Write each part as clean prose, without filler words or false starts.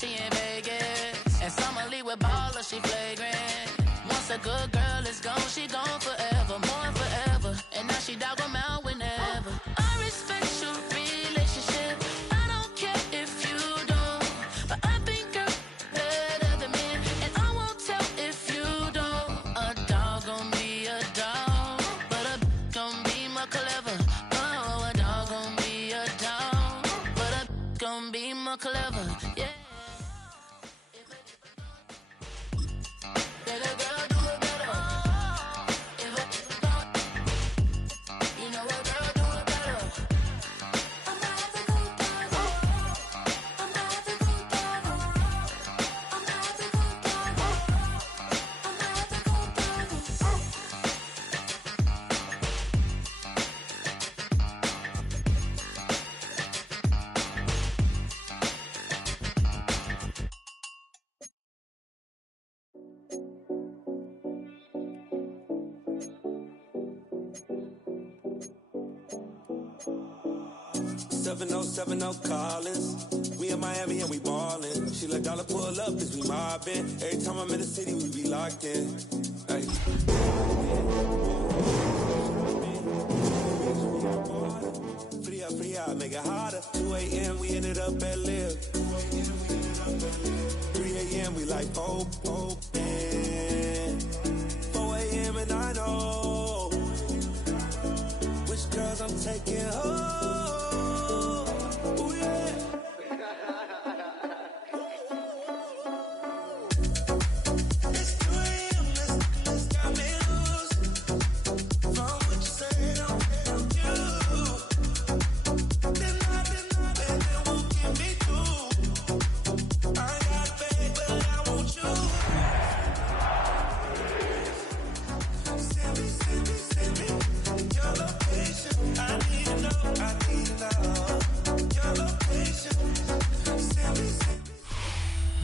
She in Vegas, and summer leave with baller, she flagrant. Once a good girl is gone, she gone forever, more forever. And now she dog 'em out whenever. I respect your relationship, I don't care if you don't. But I think you're better than me, and I won't tell if you don't. A dog gon' be a dog, but a gon' be more clever. Oh, a dog gon' be a dog, but a gon' be more clever, yeah. Seven oh Collins. We in Miami and we ballin'. She let dollar pull up cause we mobbin'. Every time I'm in the city, we be locked in. Ay. Free out, make it harder. 2 a.m. we ended up at Live. 3 a.m. we like open. 4 a.m. and I know which girls I'm taking home.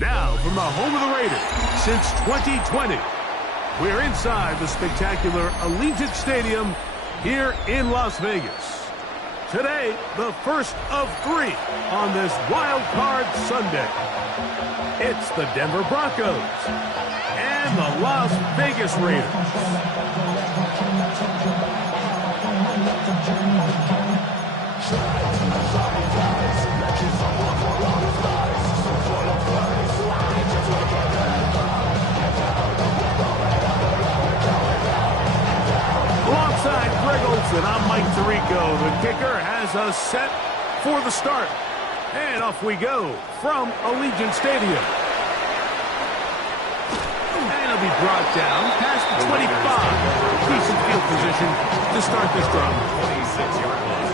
Now, from the home of the Raiders, since 2020, we're inside the spectacular Allegiant Stadium here in Las Vegas. Today, the first of 3 on this Wild Card Sunday. It's the Denver Broncos and the Las Vegas Raiders. Alongside Greg Olsen, I'm Mike Tirico. The kicker has us set for the start. And off we go from Allegiant Stadium. And it'll be brought down past the 25. Decent field position to start this drive. 26-yard line.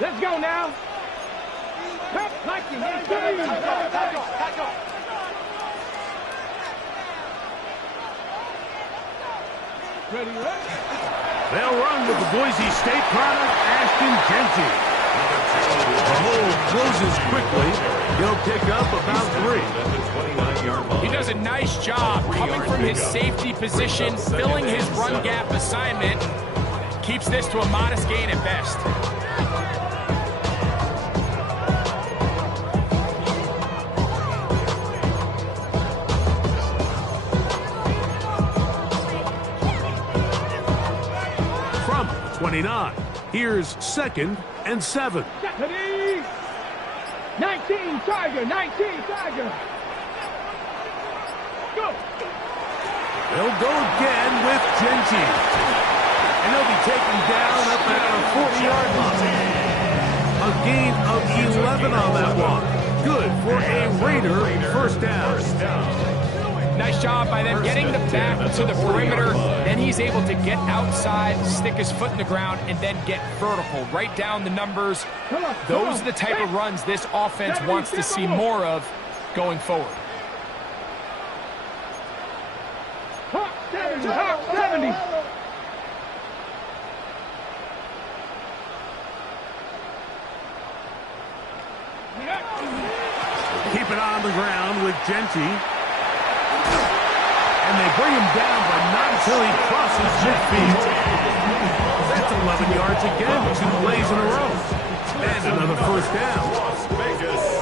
Let's go now. Ready? They'll run with the Boise State product, Ashton Genty. The hole closes quickly. He'll pick up about 3. He does a nice job coming from his safety position, filling his run gap assignment. Keeps this to a modest gain at best. From 29, here's 2nd and 7. 19 Tiger, 19 Tiger. Go. They'll go again with Genty. And they'll be taken down up at the 40-yard line. A gain of 11 on that one. Good for a Raider first down. Nice job by them getting the back to the perimeter. Then he's able to get outside, stick his foot in the ground, and then get vertical. Right down the numbers. Those are the type of runs this offense wants to see more of going forward. 70. Keep it on the ground with Genty. And they bring him down, but not until he crosses midfield. That's 11 yards again, 2 plays in a row. And another first down.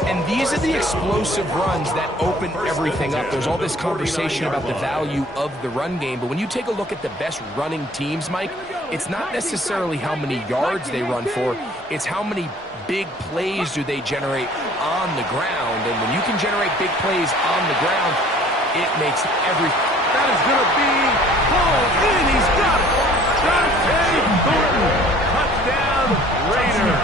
And these are the explosive runs that open everything up. There's all this conversation about the value of the run game, but when you take a look at the best running teams, Mike, it's not necessarily how many yards they run for, it's how many big plays do they generate on the ground. And when you can generate big plays on the ground, it makes everything. That is going to be pulled in. He's got it. Dante Thornton. Touchdown, Raiders.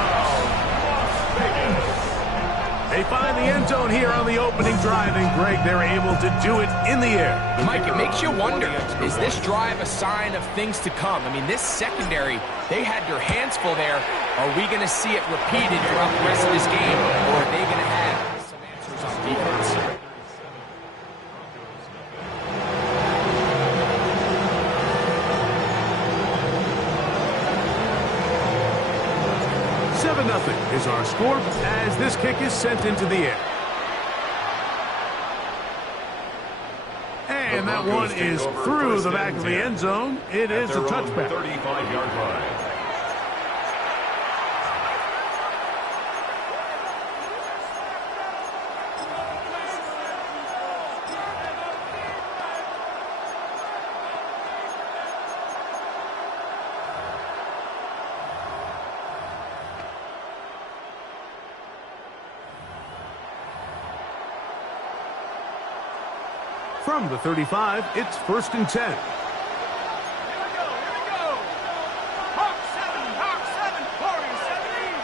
They find the end zone here on the opening drive, and Greg, they're able to do it in the air. Mike, it makes you wonder, is this drive a sign of things to come? I mean, this secondary, they had their hands full there. Are we going to see it repeated throughout the rest of this game, or are they going to have some answers on defense? Nothing is our score as this kick is sent into the air. And that one is through the back of the end zone. It is a touchback. 35-yard line. From the 35, it's 1st and 10. Here we go. Hawk 7, Corey 70.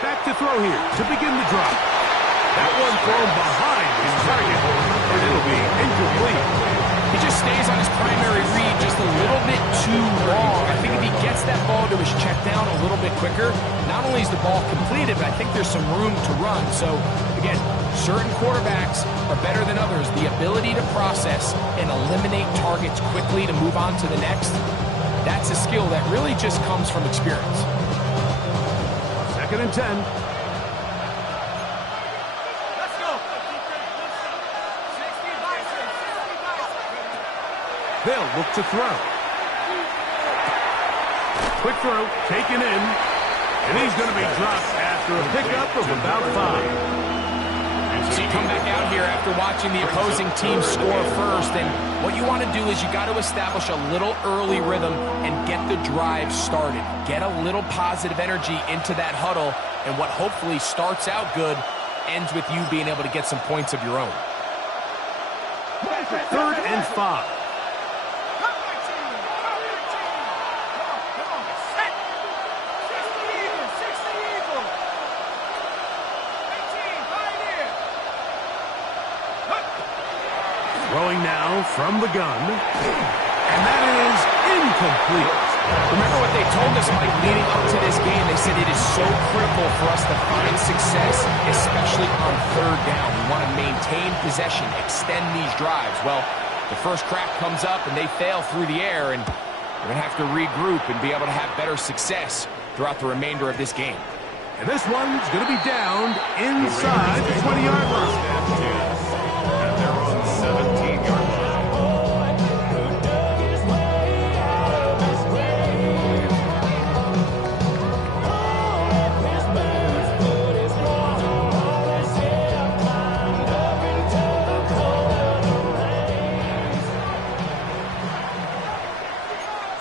Back to throw here to begin the drive. That one thrown behind his target, and it'll be incomplete. He just stays on his primary read just a little bit too long. I think if he gets that ball to his check down a little bit quicker, not only is the ball completed, but I think there's some room to run. So, again, certain quarterbacks are better than others. The ability to process and eliminate targets quickly to move on to the next, that's a skill that really just comes from experience. 2nd and 10. Let's go. They'll look to throw. Quick throw, taken in, and he's going to be dropped after a pickup of about 5. So you come back out here after watching the opposing team score first, and what you want to do is you got to establish a little early rhythm and get the drive started. Get a little positive energy into that huddle, and what hopefully starts out good ends with you being able to get some points of your own. 3rd and 5. Throwing now from the gun, and that is incomplete. Remember what they told us, Mike, leading up to this game. They said it is so critical for us to find success, especially on 3rd down. We want to maintain possession, extend these drives. Well, the first crack comes up, and they fail through the air, and we're going to have to regroup and be able to have better success throughout the remainder of this game. And this one's going to be downed inside the 20-yard line. 17-yard line.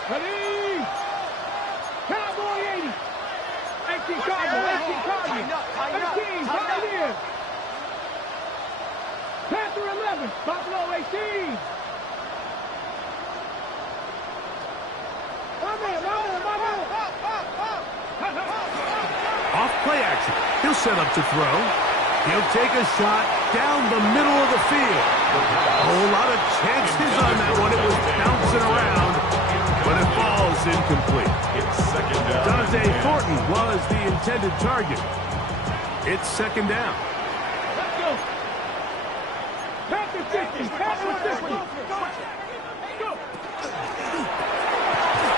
Ready? Cowboy 80. 18 Cardinal. 18 Cardinal. 18 Cardinal. Play action. He'll set up to throw. He'll take a shot down the middle of the field. A whole lot of chances on that one. It was bouncing around, but it falls incomplete. Dante Thornton was the intended target. It's second down. Let's go. Pass the 50. Pass the 50. Go.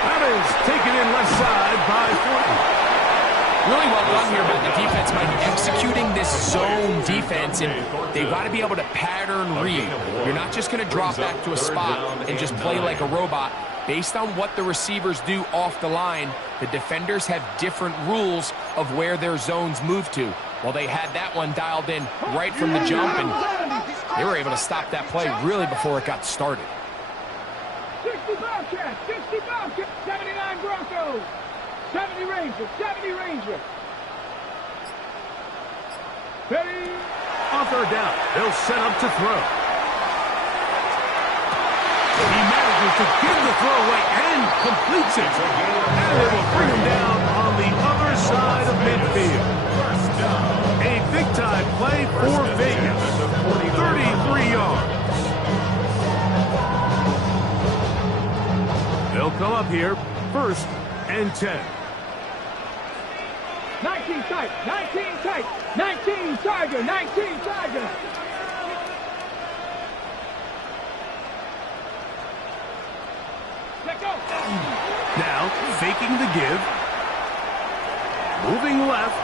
That is taken in left side by Thornton. Really well done here by the defense, Mike, executing this zone defense, and they've got to be able to pattern read. You're not just going to drop back to a spot and just play like a robot. Based on what the receivers do off the line, the defenders have different rules of where their zones move to. Well, they had that one dialed in right from the jump, and they were able to stop that play really before it got started. 60 Bobcats, 60 Bobcats, 79 Broncos. 70 Rangers, 70 Rangers. Ready? On third down, they'll set up to throw. He manages to give the throw away and completes it. And it will bring him down on the other side of midfield. A big-time play for Vegas. 33 yards. They'll come up here, 1st and 10. 19 tight, 19 tight, 19 Tiger, 19 Tiger. Let go. Now, faking the give. Moving left.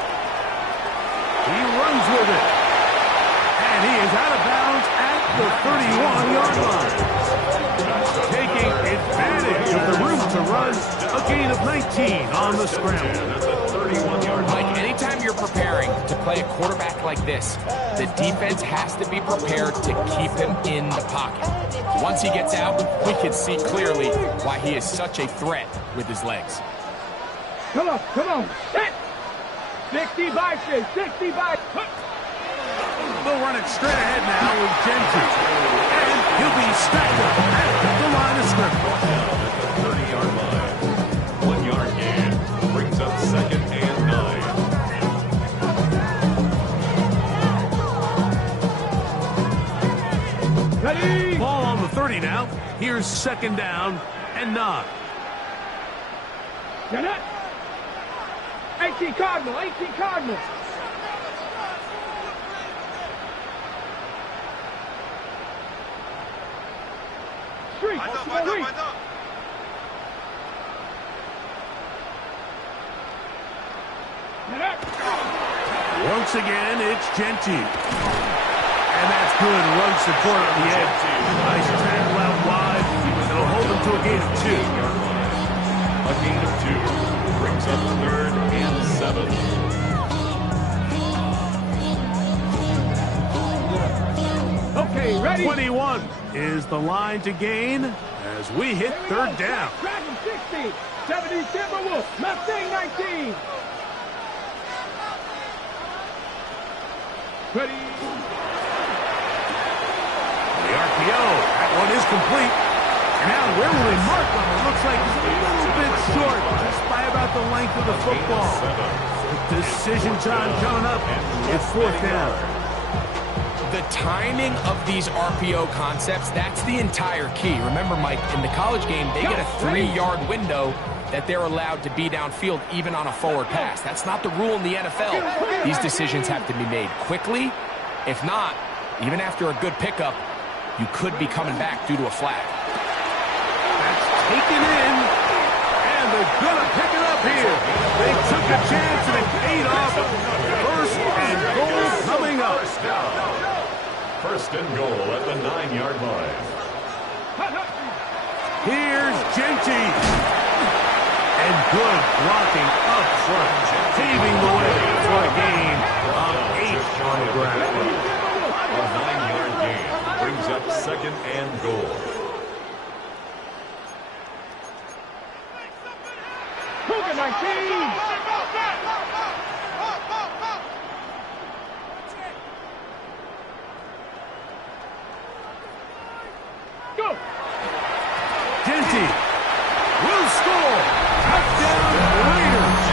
He runs with it. And he is out of bounds at the 31-yard line. Taking advantage of the room to run. A gain of 19 on the scramble. Mike, anytime you're preparing to play a quarterback like this, the defense has to be prepared to keep him in the pocket. Once he gets out, we can see clearly why he is such a threat with his legs. Come on, come on. Set. 60 by 60 by. They'll run it straight ahead now with Gentry. And he'll be stacked up at the line of scrimmage. 30-yard line. 1-yard gain. Brings up 2nd and 9. Ready? Ball on the 30 now. Here's 2nd down and 9. You're not. 18 Cardinal, 18 Cardinal. Street, street. Once again, it's Genty. And that's good run support on the edge. Nice tackle out wide. It'll hold him to a gain of 2. A gain of 2. Brings up 3rd and 7. Okay, ready? 21 is the line to gain as we hit 3rd down. Dragon 60, 70 Timberwolves, Mustang 19. Ready? The RPO, that one is complete. And now where will they mark him? It looks like he's a little bit short, just by about the length of the football. Decision time coming up. It's 4th down. The timing of these RPO concepts, that's the entire key. Remember, Mike, in the college game, they get a 3-yard window that they're allowed to be downfield even on a forward pass. That's not the rule in the NFL. These decisions have to be made quickly. If not, even after a good pickup, you could be coming back due to a flag. That's taken in, and they're going to pick it up here. They took a chance, and it paid off. 1st and goal coming up. 1st and goal at the 9-yard line. Here's Genty. And good blocking up front, paving the way for a gain of 8 on the ground. A 9-yard gain brings up 2nd and goal. Cougar 19. Go. Genty will score. Touchdown Raiders.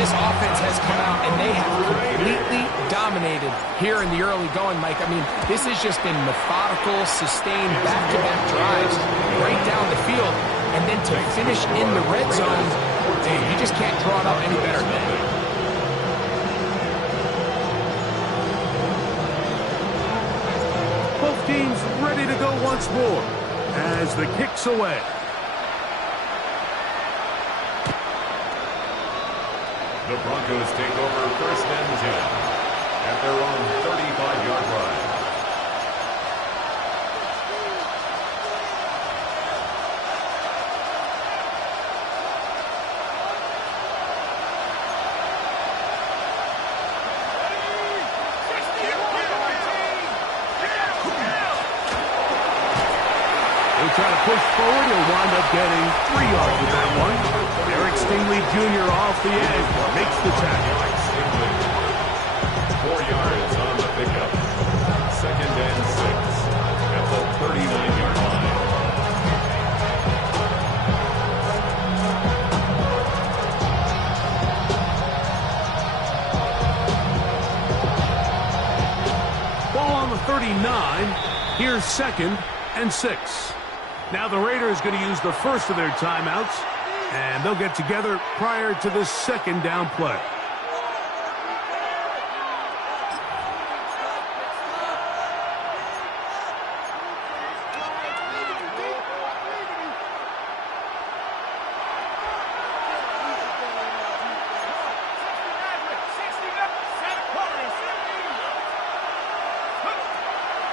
this offense has come out and they have completely dominated here in the early going, Mike. I mean, this has just been methodical, sustained, back-to-back drives right down the field. And then to finish in the red zone, you just can't draw it up any better than that. Both teams ready to go once more as the kick's away. The Broncos take over first and 10 at their own 35-yard line. Try to push forward, he'll wind up getting 3 yards with that one. Eric Stingley Jr. off the edge makes the tackle. 4 yards on the pickup. Second and 6 at the 39-yard line. Ball on the 39. Here's second and 6. Now the Raiders going to use the first of their timeouts, and they'll get together prior to the second down play.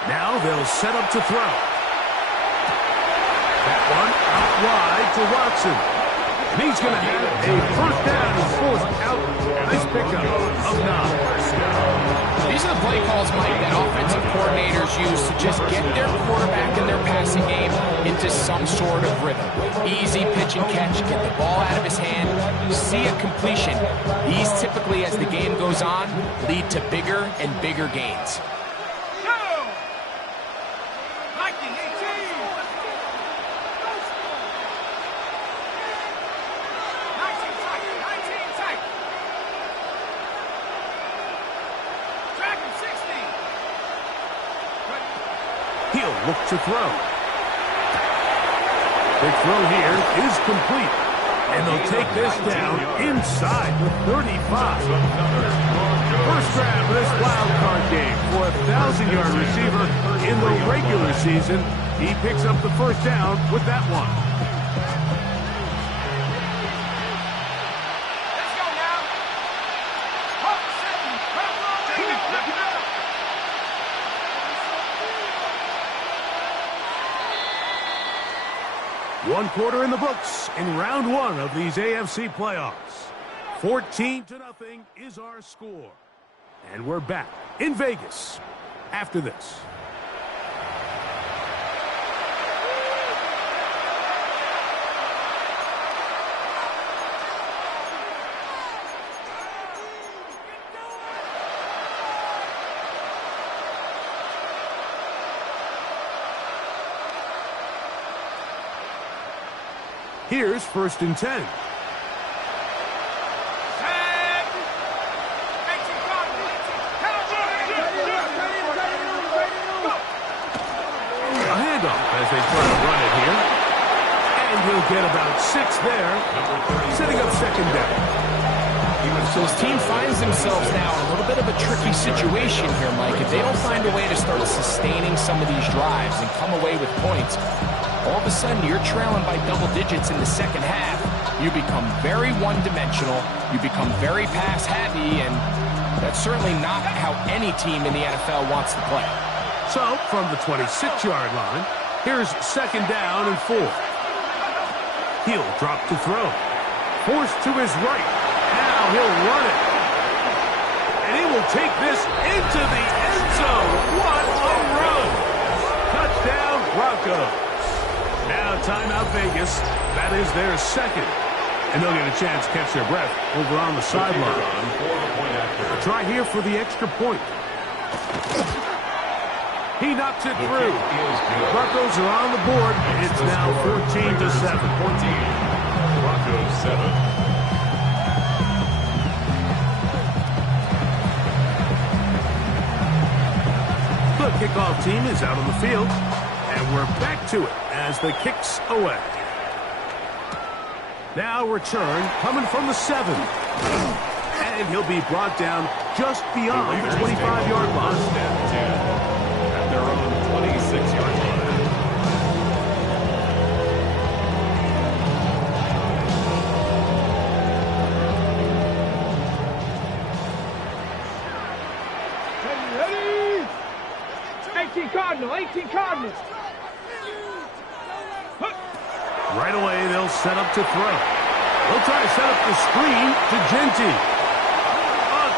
Now they'll set up to throw. That one out wide to Watson. And he's going to have a first down and 4th out. Nice pickup of 9. These are the play calls, Mike, that offensive coordinators use to just get their quarterback and their passing game into some sort of rhythm. Easy pitch and catch, get the ball out of his hand, see a completion. These typically, as the game goes on, lead to bigger and bigger gains. He'll look to throw. The throw here is complete. And they'll take this down inside the 35. First grab of this wild card game for a 1,000-yard receiver in the regular season. He picks up the first down with that one. One quarter in the books in round 1 of these AFC playoffs. 14-0 is our score. And we're back in Vegas after this. Here's first and 10. A handoff as they try to run it here. And he'll get about 6 there, setting up second down. So his team finds themselves now in a little bit of a tricky situation here, Mike. If they don't find a way to start sustaining some of these drives and come away with points, all of a sudden you're trailing by double digits in the second half. You become very one-dimensional. You become very pass-happy, and that's certainly not how any team in the NFL wants to play. So, from the 26-yard line, here's second down and 4. He'll drop to throw. Forced to his right. Now he'll run it. And he will take this into the end zone. What a run! Touchdown, Broncos. Now timeout Vegas. That is their second. And they'll get a chance to catch their breath over on the sideline. Try here for the extra point. He knocks it through. The Broncos are on the board. It's now 14-7. Broncos 7. kickoff team is out on the field, and we're back to it as the kick's away. Now return coming from the 7. And he'll be brought down just beyond the 25-yard line. First and 10 at their own 26-yard line. Ready? 18 Cardinals. Right away, they'll set up to throw. They'll try to set up the screen to Genty.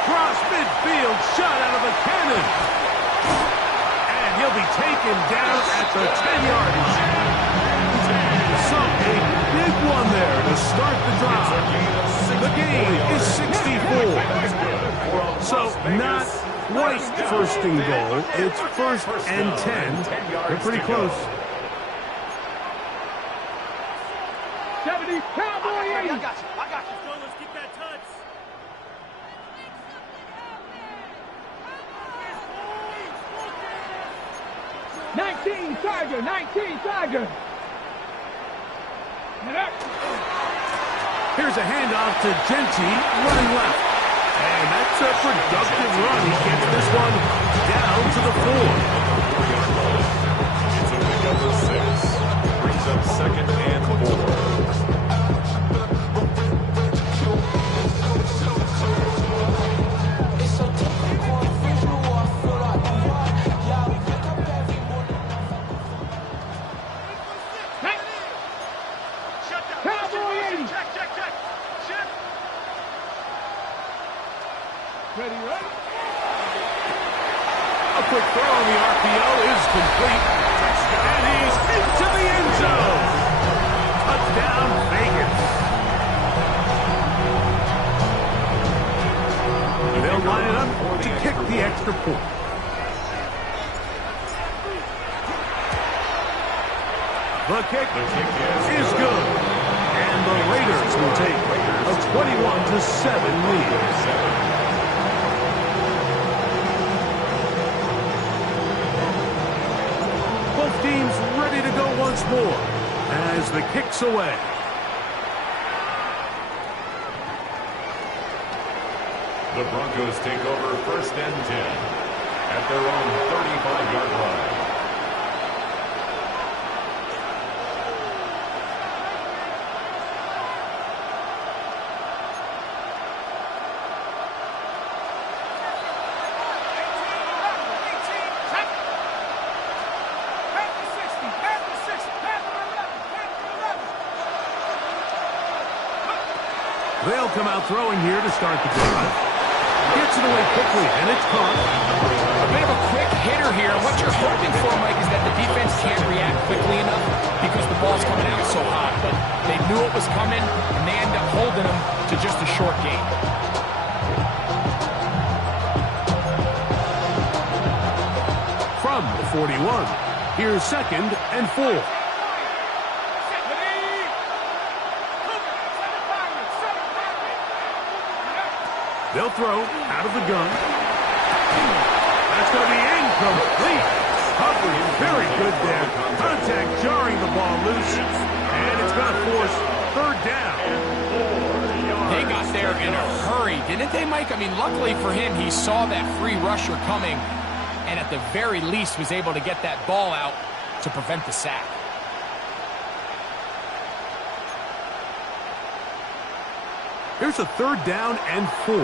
Across midfield, shot out of a cannon. And he'll be taken down at the 10-yard line. So a big one there to start the drive. The gain is 64. So not quite first and goal. It's first and 10. They're pretty close. 70, Cowboy 80. I got you. Let's get that touch. Nineteen Tiger. Here's a handoff to Genty, running left. And that's a productive run. He gets this one down to the 4. It's a pickup of 6. Brings up second and 4. Ready? A quick throw on the RPO is complete. And he's into the end zone. Touchdown, Vegas. They'll line it up to kick the extra point. The kick is good. And the Raiders will take a 21-7 lead. Both teams ready to go once more as the kick's away. The Broncos take over first and 10 at their own 35-yard line. They'll come out throwing here to start the drive. Gets it away quickly, and it's caught. A bit of a quick hitter here. What you're hoping for, Mike, is that the defense can't react quickly enough because the ball's coming out so hot. But they knew it was coming, and they end up holding them to just a short gain. From the 41, here's second and 4. They'll throw out of the gun. That's going to be incomplete. Coverage very good there. Contact jarring the ball loose. And it's going to force third down. They got there in a hurry, didn't they, Mike? I mean, luckily for him, he saw that free rusher coming and at the very least was able to get that ball out to prevent the sack. Here's a third down and 4.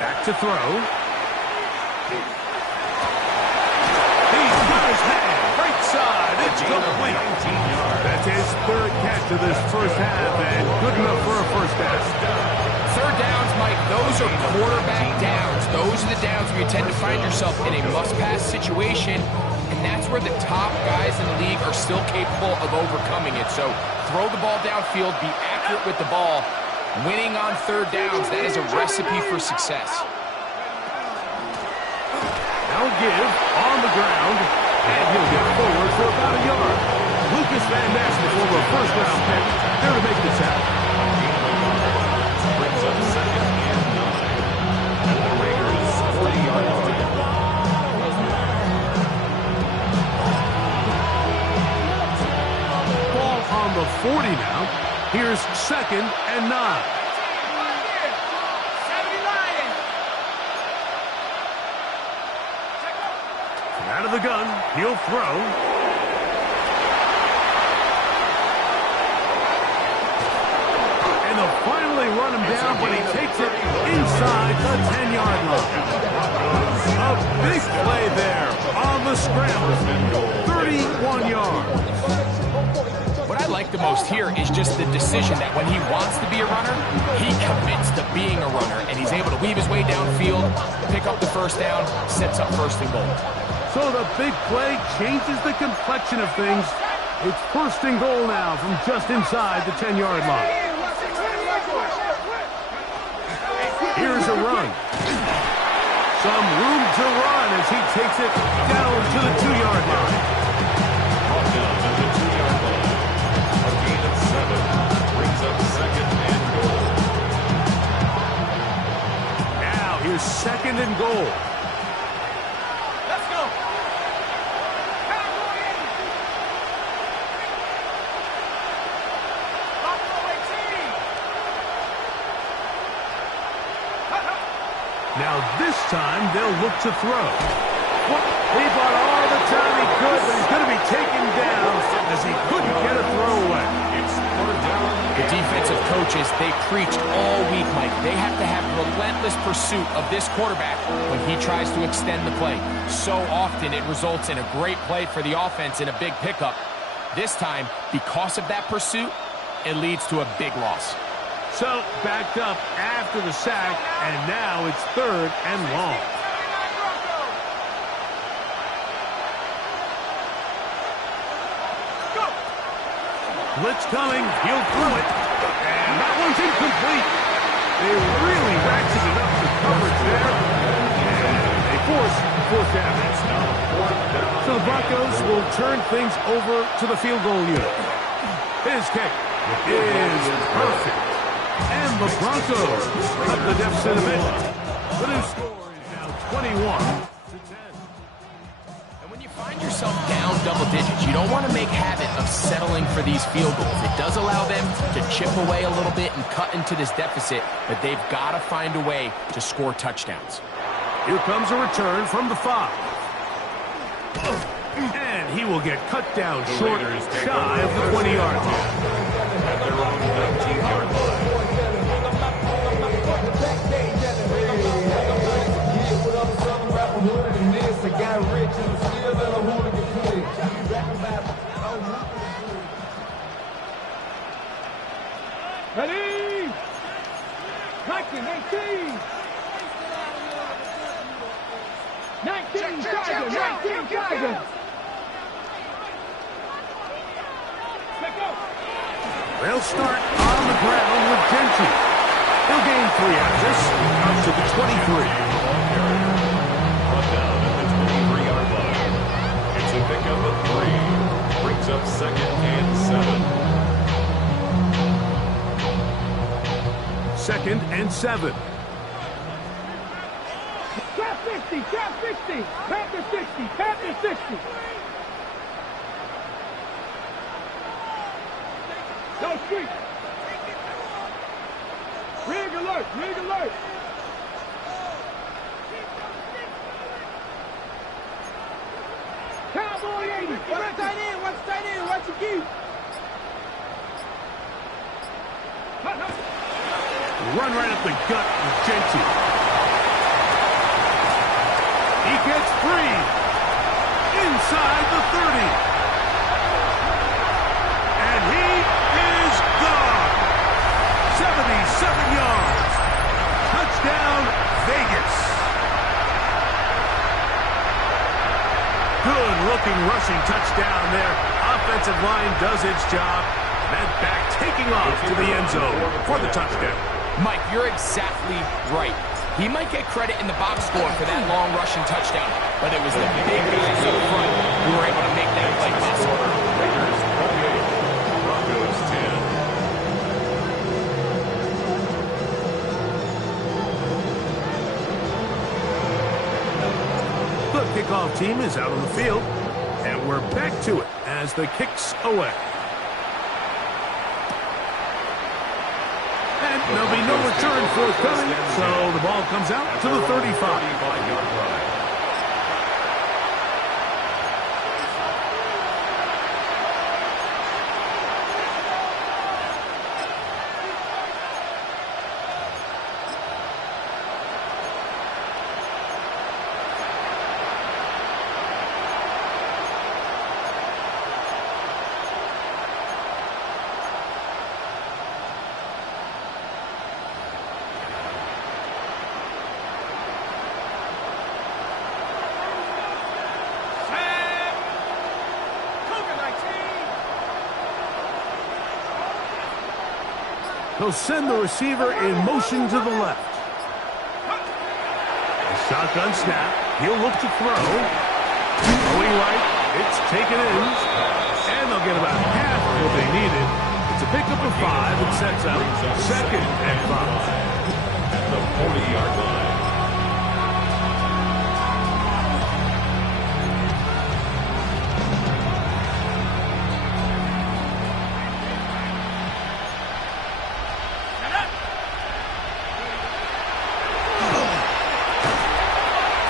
Back to throw. He's got his hand. Right side. It's complete. That's his third catch of this first half and good enough for a first down. Third downs, Mike, those are quarterback downs. Those are the downs where you tend to find yourself in a must-pass situation, and that's where the top guys in the league are still capable of overcoming it. So throw the ball downfield, be accurate with the ball. Winning on third downs, that is a recipe for success. Now give on the ground. And he'll get forward for about a yard. Lucas Van Ness, the former first-round pick, there to make this happen. Brings up second and 9. At the Raiders' 40-yard line. Ball on the 40 now. Here's second and 9. Out of the gun, he'll throw. And they'll finally run him down, but he takes it inside the 10-yard line. A big play there on the scramble. 31 yards. What I like the most here is just the decision that when he wants to be a runner, he commits to being a runner, and he's able to weave his way downfield, pick up the first down, sets up first and goal. So the big play changes the complexion of things. It's first and goal now from just inside the 10-yard line. Here's a run. Some room to run as he takes it down to the 2-yard line. Brought down to the 2-yard line. A gain of 7. Brings up second and goal. Now here's second and goal. Now this time they'll look to throw. He bought all the time he could, but he's going to be taken down as he couldn't get a throw away. It's third down. The defensive coaches, they preached all week, Mike. They have to have relentless pursuit of this quarterback when he tries to extend the play. So often it results in a great play for the offense and a big pickup. This time, because of that pursuit, it leads to a big loss. So backed up after the sack, and now it's third and long. Blitz coming, he'll throw it, and that one's incomplete. They really ratcheted up the coverage there, and they force fourth down. So the Broncos will turn things over to the field goal unit. His kick is perfect. And the Broncos cut the deficit a bit. The new score is now 21-10. And when you find yourself down double digits, you don't want to make habit of settling for these field goals. It does allow them to chip away a little bit and cut into this deficit, but they've got to find a way to score touchdowns. Here comes a return from the 5. And he will get cut down short, shy of the 20-yard line. At their own 19-yard line. Ready? 19, 19 Tigers, 19 Tigers. Let's go. They'll start on the ground with Genty. He'll gain 3 after this, up to the 23. Brought down at the 23-yard line. It's a pickup of 3. Brings up second and 7. Second and 7. Trap 60, trap 60. Panther 60, Panther 60. No street. Rig alert, rig alert. Cowboy 80. What's tight end, what's tight end, what's your key? Run right up the gut with Genty. He gets free. Inside the 30. And he is gone. 77 yards. Touchdown, Vegas. Good-looking rushing touchdown there. Offensive line does its job. That back taking off to the end zone for the touchdown. Mike, you're exactly right. He might get credit in the box score for that long rushing touchdown, but it was the big guys up front who were able to make that play possible. Raiders 28, Broncos 10. The kickoff team is out on the field, and we're back to it as the kick's away. And there'll be no return forthcoming, so the ball comes out to the 35. 35-yard line. He'll send the receiver in motion to the left. A shotgun snap. He'll look to throw. Going right. It's taken in. And they'll get about half of what they needed. It's a pickup of 5. It sets up 2nd and 5. At the 40-yard line.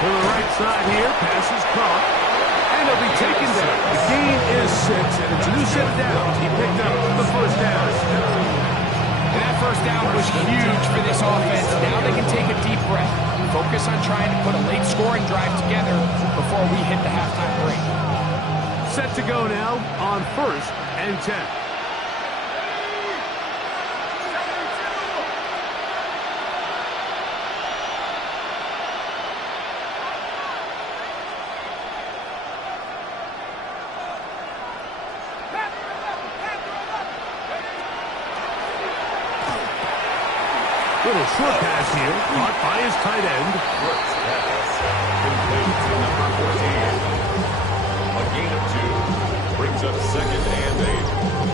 To the right side here, pass is caught, and he'll be taken down. The gain is 6, and it's a new set of downs. He picked up the first down. And that first down was huge for this offense. Now they can take a deep breath, focus on trying to put a late scoring drive together before we hit the halftime break. Set to go now on 1st and 10. Little short pass here, caught by his tight end. Brooks pass. Complete to number 14. A gain of 2. Brings up 2nd and 8.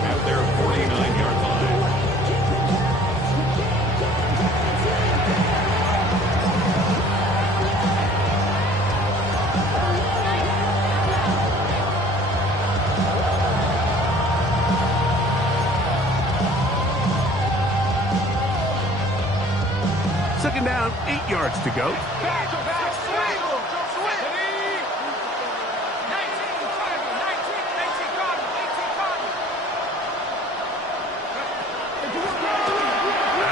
At their 49-yard line. Second down, 8 yards to go. Out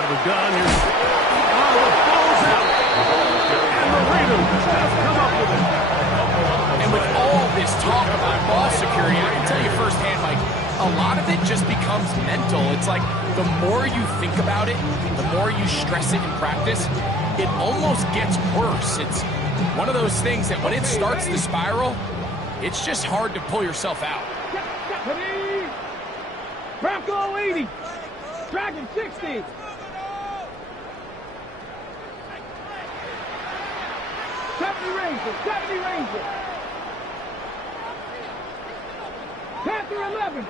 of the gun here. Oh, the ball's out. And the Raiders have come up with it. And with all this talk about ball security, I can tell you firsthand, Mike, a lot of it just becomes mental. It's like the more you think about it, the more you stress it in practice, it almost gets worse. It's one of those things that when it starts to spiral, it's just hard to pull yourself out. Bronco 80. Dragon 60. Seventy Ranger.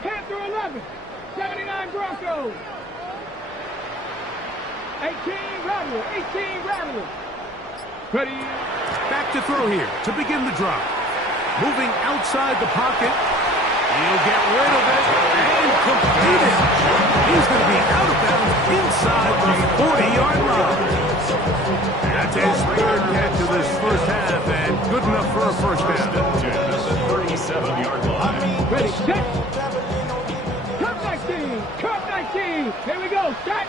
Panther 11. 79 Broncos. 18 Rattlers. Ready. Back to throw here to begin the drive. Moving outside the pocket. He'll get rid of it and complete it. He's going to be out of bounds inside the 40-yard line. That's his 3rd catch of this first half, and good enough for a first down. At the 37-yard line. Ready, set. Cut 19. Here we go, set.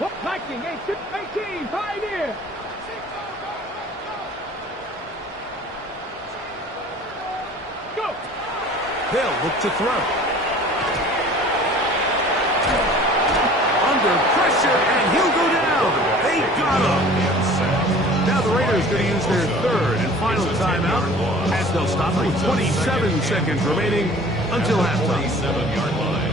Whoop, 19, 18, Pioneer. Go. They'll look to throw. Under pressure, and he'll go down. They got him. Now the Raiders going to use their 3rd and final timeout as they'll stop with 27 seconds remaining until halftime. 27-yard line.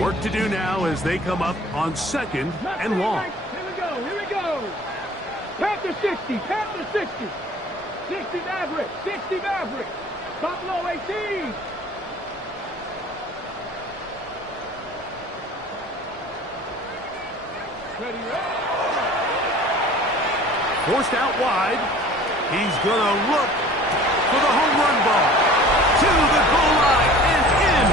Work to do now as they come up on 2nd and long. Here we go. Panther 60, Panther 60. 60 Maverick, 60 Maverick. Buffalo 18. Ready. Forced out wide. He's going to look for the home run ball. To the goal line and in.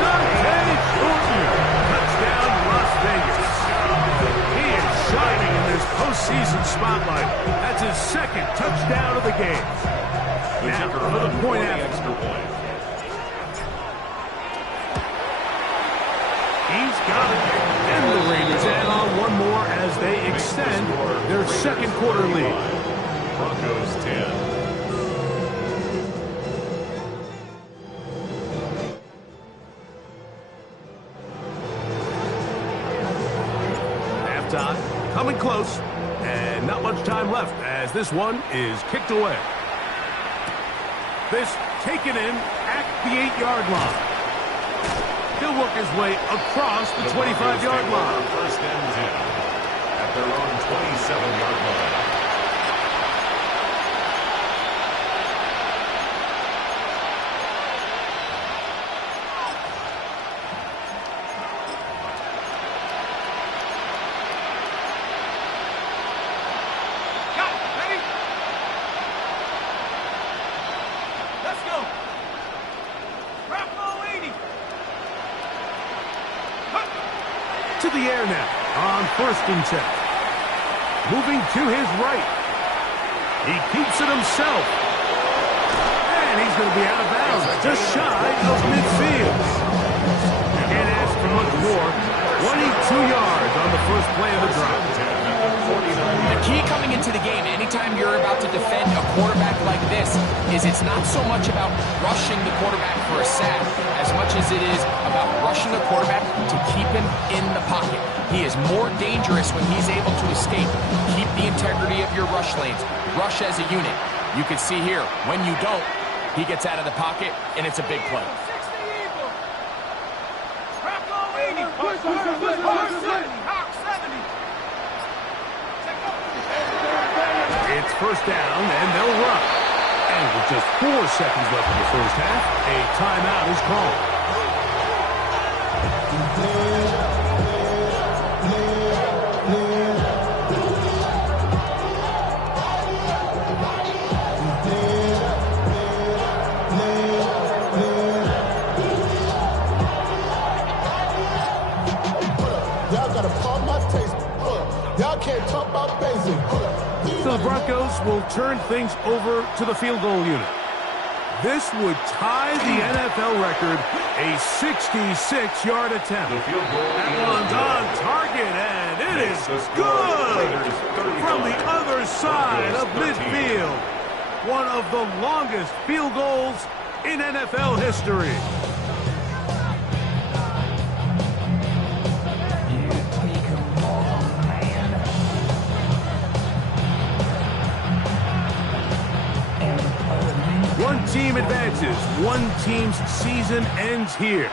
Dante Jordan. Touchdown, Las Vegas. He is shining in this postseason spotlight. That's his 2nd touchdown of the game. Now for the point after. He's got it. And the Raiders add on one more as they extend their 2nd quarter lead. Broncos 10. Halftime coming close, and not much time left as this one is kicked away. This taken in at the 8-yard line. He'll work his way across the 25-yard line. 1st and 10 at their own 27-yard line. To the air now on 1st and 10. Moving to his right. He keeps it himself. And he's going to be out of bounds, just shy of midfield. Can't ask for much more. 22 yards on the first play of the drive. The key coming into the game, anytime you're about to defend a quarterback like this, is it's not so much about rushing the quarterback for a sack as much as it is about rushing the quarterback to keep him in the pocket. He is more dangerous when he's able to escape. Keep the integrity of your rush lanes. Rush as a unit. You can see here, when you don't, he gets out of the pocket, and it's a big play. It's 1st down, and they'll run. And with just 4 seconds left in the first half, a timeout is called. Y'all gotta pump my taste. Y'all can't talk about basic. So the Broncos will turn things over to the field goal unit. This would tie the NFL record, a 66-yard attempt. That one's on target, and it is good from the other side of midfield. One of the longest field goals in NFL history. One team advances. One team's season ends here.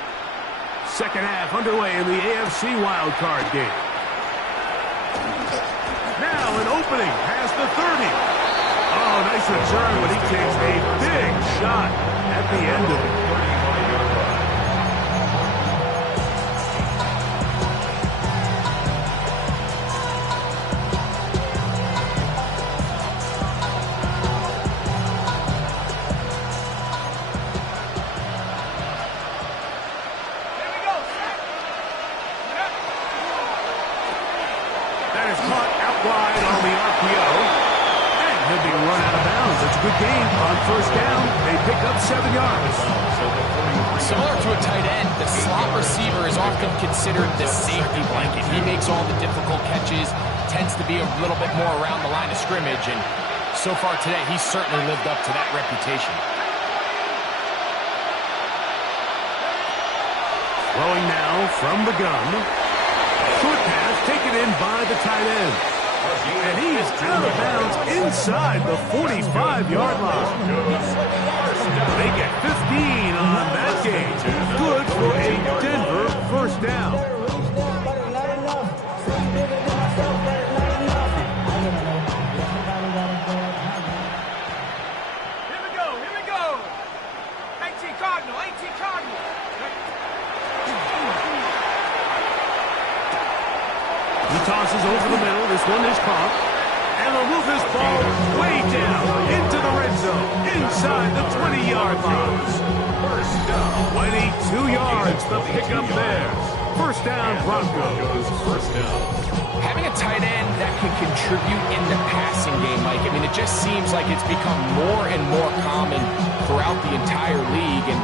2nd half underway in the AFC wildcard game. Now an opening past the 30. Oh, nice return, but he takes a big shot at the end of it. Wide on the RPO, and he'll be run out of bounds. It's a good gain on 1st down. They pick up 7 yards. Similar to a tight end, the slot receiver is often considered the safety blanket. He makes all the difficult catches, tends to be a little bit more around the line of scrimmage, and so far today, he's certainly lived up to that reputation. Throwing now from the gun. Short pass taken in by the tight end. And he is out of bounds inside the 45-yard line. They get 15 on that game. Good for a Denver passes over the middle. This one is caught. And they'll move this ball way down into the red zone, inside the 20-yard line. First down. 22 yards, the pickup there. First down, Broncos. First down. Having a tight end that can contribute in the passing game, Mike, I mean, it just seems like it's become more and more common throughout the entire league. And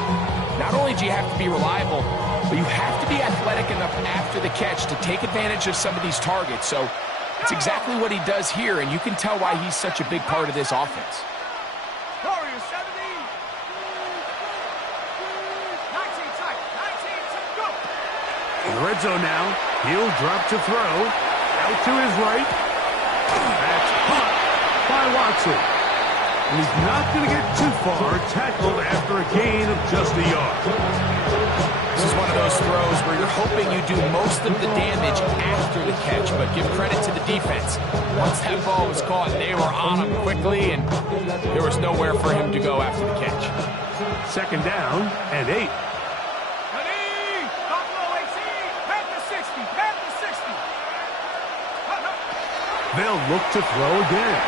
not only do you have to be reliable, but you have to be athletic enough after the catch to take advantage of some of these targets. So it's exactly what he does here, and you can tell why he's such a big part of this offense. Warriors 70. 19 tight. 19 go. In the red zone now, he'll drop to throw. Out to his right. That's caught by Watson. And he's not going to get too far, tackled after a gain of just a yard. This is one of those throws where you're hoping you do most of the damage after the catch, but give credit to the defense. Once that ball was caught, they were on him quickly, and there was nowhere for him to go after the catch. Second down and 8. They'll look to throw again.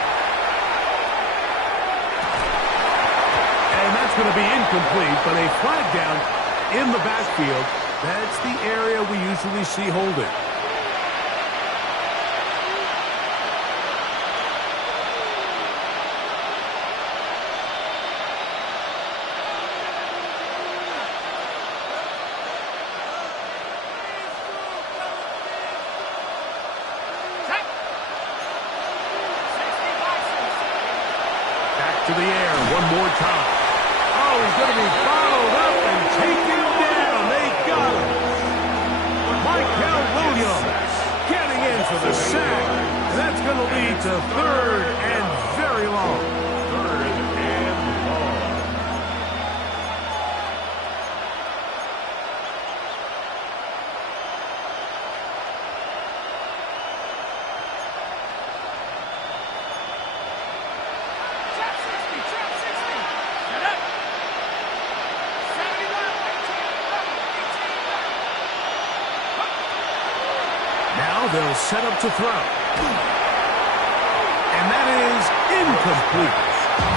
And that's going to be incomplete, but a flag down in the backfield. That's the area we usually see holding. To the air one more time. Oh, he's going to be followed up and taken down. They got him. Michael Williams getting in for the sack. That's going to lead to third and very long. Third and long. They'll set up to throw. And that is incomplete.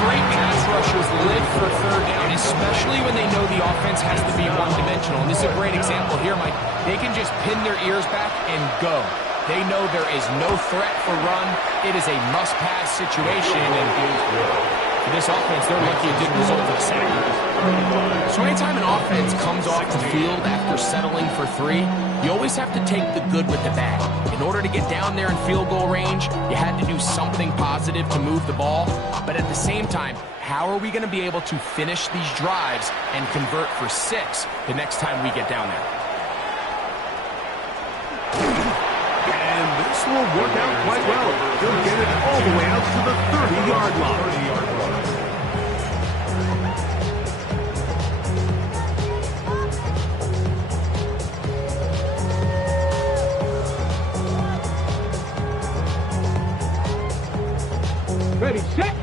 Great pass rushers live for third down, especially when they know the offense has to be one-dimensional. And this is a great example here, Mike. They can just pin their ears back and go. They know there is no threat for run. It is a must-pass situation. And for this offense, they're lucky it didn't result in a sack. So anytime an offense comes off the field after settling for 3, you always have to take the good with the bad. In order to get down there in field goal range, you had to do something positive to move the ball. But at the same time, how are we going to be able to finish these drives and convert for 6 the next time we get down there? And this will work out quite well. He'll get it all the way out to the 30-yard line. Ready, set.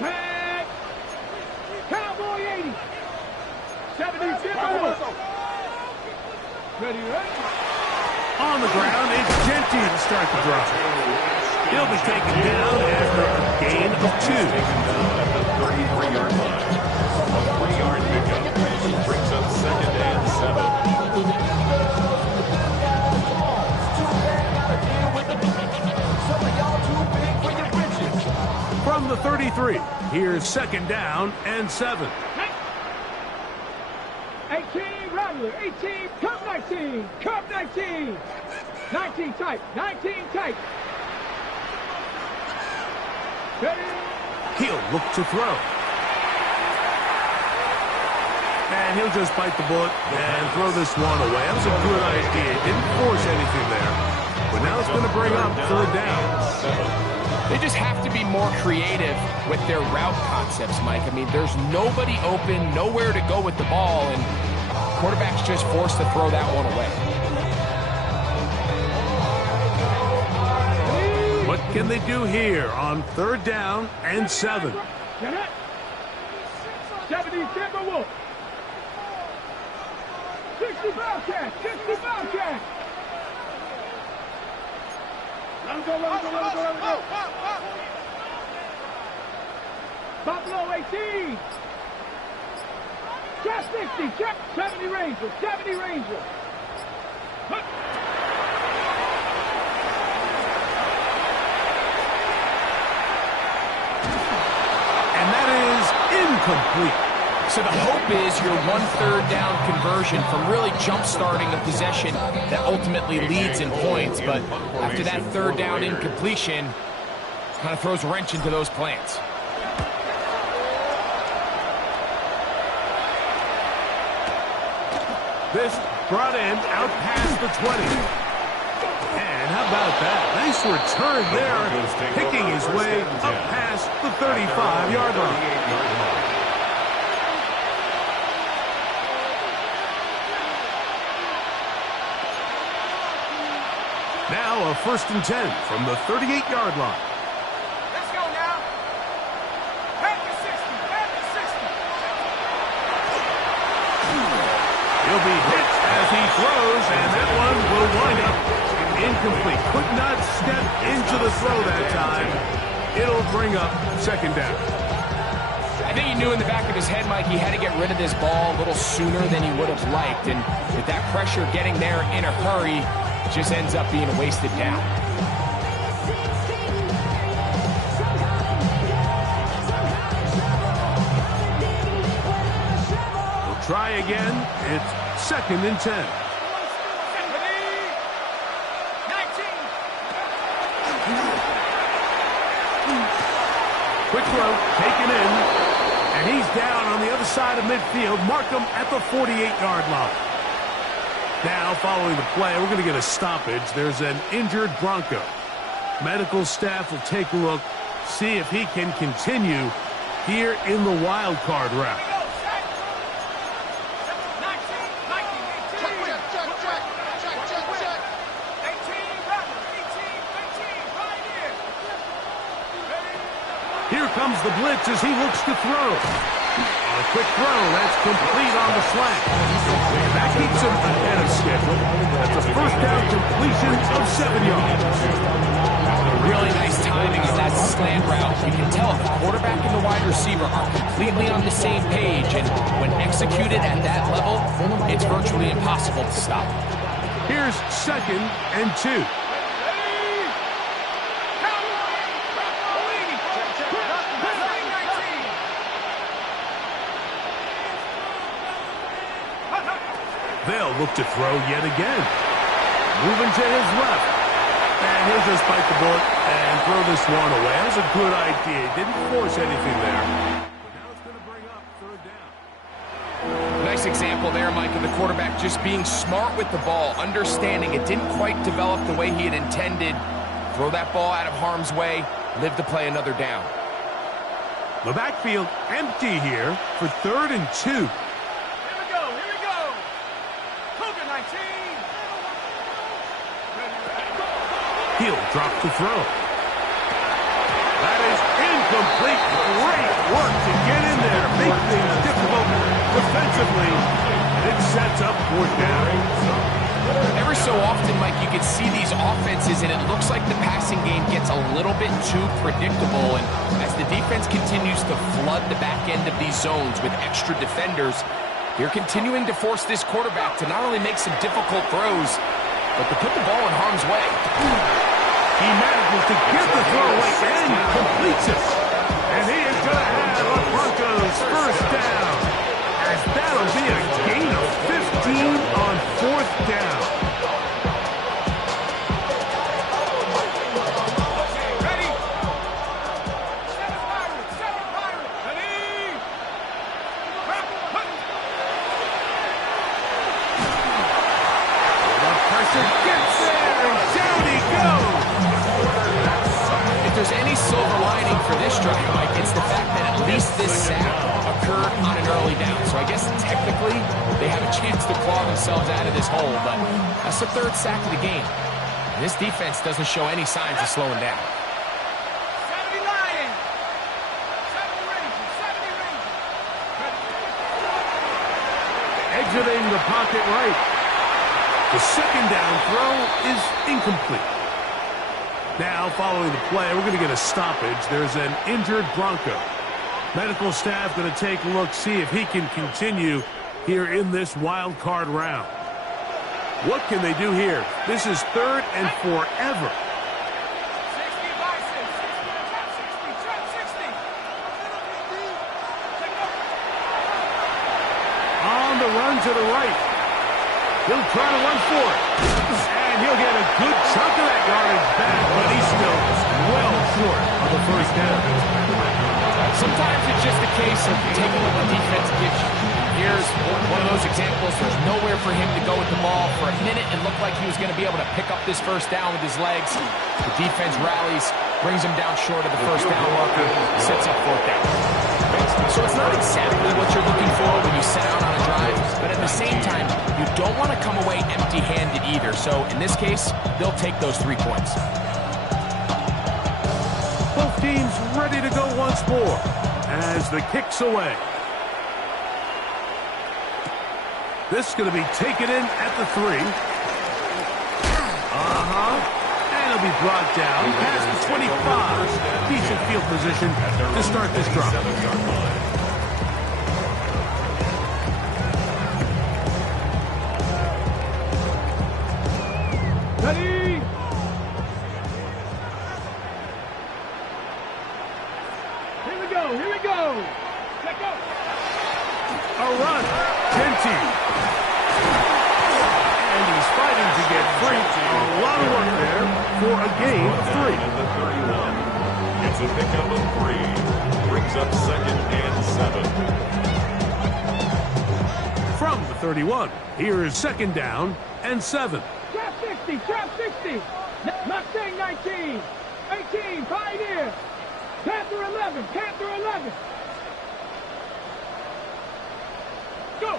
Back. Cowboy 80. 70, 50. Ready, ready. On the ground, it's Genty to start the drive. He'll be taken down after a gain of 2. Taken down at the 33-yard line. A 3-yard pickup brings up second and 7. From the 33, here's second down and 7. 18, Rattler. 18, come 19. Come 19. 19 tight. 19 tight. Ready. He'll look to throw. And he'll just bite the bullet and throw this one away. That was a good idea. Didn't force anything there. But now it's going to bring up third down. They just have to be more creative with their route concepts, Mike. I mean, there's nobody open, nowhere to go with the ball, and quarterback's just forced to throw that one away. What can they do here on third down and 7? 70, Timberwolf. 60 Bobcat! 60 Bobcat! Let him go, let him go, let him go, let him go! Buffalo 18! Check 60, check 70 Ranger, 70 Ranger! And that is incomplete. So the hope is your 1/3 down conversion from really jump-starting a possession that ultimately leads in points. But after that 3rd down incompletion, kind of throws a wrench into those plans. This brought in out past the 20. And how about that? Nice return there, picking his way up past the 35-yard line. Now a 1st and 10 from the 38-yard line. Let's go now. Back to 60, back to 60. He'll be hit as he throws, and that one will wind up incomplete. Could not step into the throw that time. It'll bring up 2nd down. I think he knew in the back of his head, Mike, he had to get rid of this ball a little sooner than he would have liked. And with that pressure getting there in a hurry, just ends up being a wasted down. We'll try again. It's 2nd and 10. Quick throw, taken in, and he's down on the other side of midfield. Mark him at the 48-yard line. Now, following the play, we're going to get a stoppage. There's an injured Bronco. Medical staff will take a look, see if he can continue here in the wild card route. Here comes the blitz as he looks to throw. A quick throw, that's complete on the slant. That keeps him ahead of schedule. That's a 1st down completion of 7 yards. Really nice timing of that slant route. You can tell the quarterback and the wide receiver are completely on the same page, and when executed at that level, it's virtually impossible to stop. Here's 2nd and 2. They'll look to throw yet again. Moving to his left. And he'll just bite the bullet and throw this one away. That was a good idea. Didn't force anything there. But now it's going to bring up 3rd down. Nice example there, Mike, of the quarterback just being smart with the ball, understanding it didn't quite develop the way he had intended. Throw that ball out of harm's way, live to play another down. The backfield empty here for 3rd and 2. He'll drop the throw. That is incomplete. Great work to get in there. Make things difficult defensively. It sets up 4th down. Every so often, Mike, you can see these offenses, and it looks like the passing game gets a little bit too predictable. And as the defense continues to flood the back end of these zones with extra defenders, they're continuing to force this quarterback to not only make some difficult throws, but to put the ball in harm's way. He manages to get the throw away and completes it. And he is going to have a Broncos 1st down. As that'll be a gain of 15 on 4th down. Ready? The pressure gets there, and down he goes. If there's any silver lining for this drive, Mike, it's the fact that at least this sack occurred on an early down. So I guess technically they have a chance to claw themselves out of this hole, but that's the 3rd sack of the game. And this defense doesn't show any signs of slowing down. 70 Lions. 70 Rangers. 70 Rangers. exiting the pocket right. The second down throw is incomplete. Now, following the play, we're going to get a stoppage. There's an injured Bronco. Medical staff going to take a look, see if he can continue here in this wild card round. What can they do here? This is 3rd and forever. On the run to the right. He'll try to run for it. And he'll get a good chunk of that yardage back, but he's still well short of the first down. Sometimes it's just a case of taking what the defense gives you. Here's one of those examples. There's nowhere for him to go with the ball. For a minute, it looked like he was going to be able to pick up this first down with his legs. The defense rallies, brings him down short of the first down marker, sets up 4th down. So it's not exactly what you're looking for when you set out on a drive, but at the same time, you don't want to come away empty-handed either. So in this case, they'll take those 3 points. Both teams ready to go once more as the kick's away. This is going to be taken in at the 3. And it'll be brought down past the 25. Decent field position to start this drive. Ready? Here we go, here we go. Check out. A run. Genty. And he's fighting to get free. A lot of work there for a gain of 3. It's a pickup of 3. Brings up 2nd and 7. From the 31, here is 2nd down and 7. Trap 60, trap 60. Mustang 19, 18, Pioneer. Panther 11, Panther 11. Go.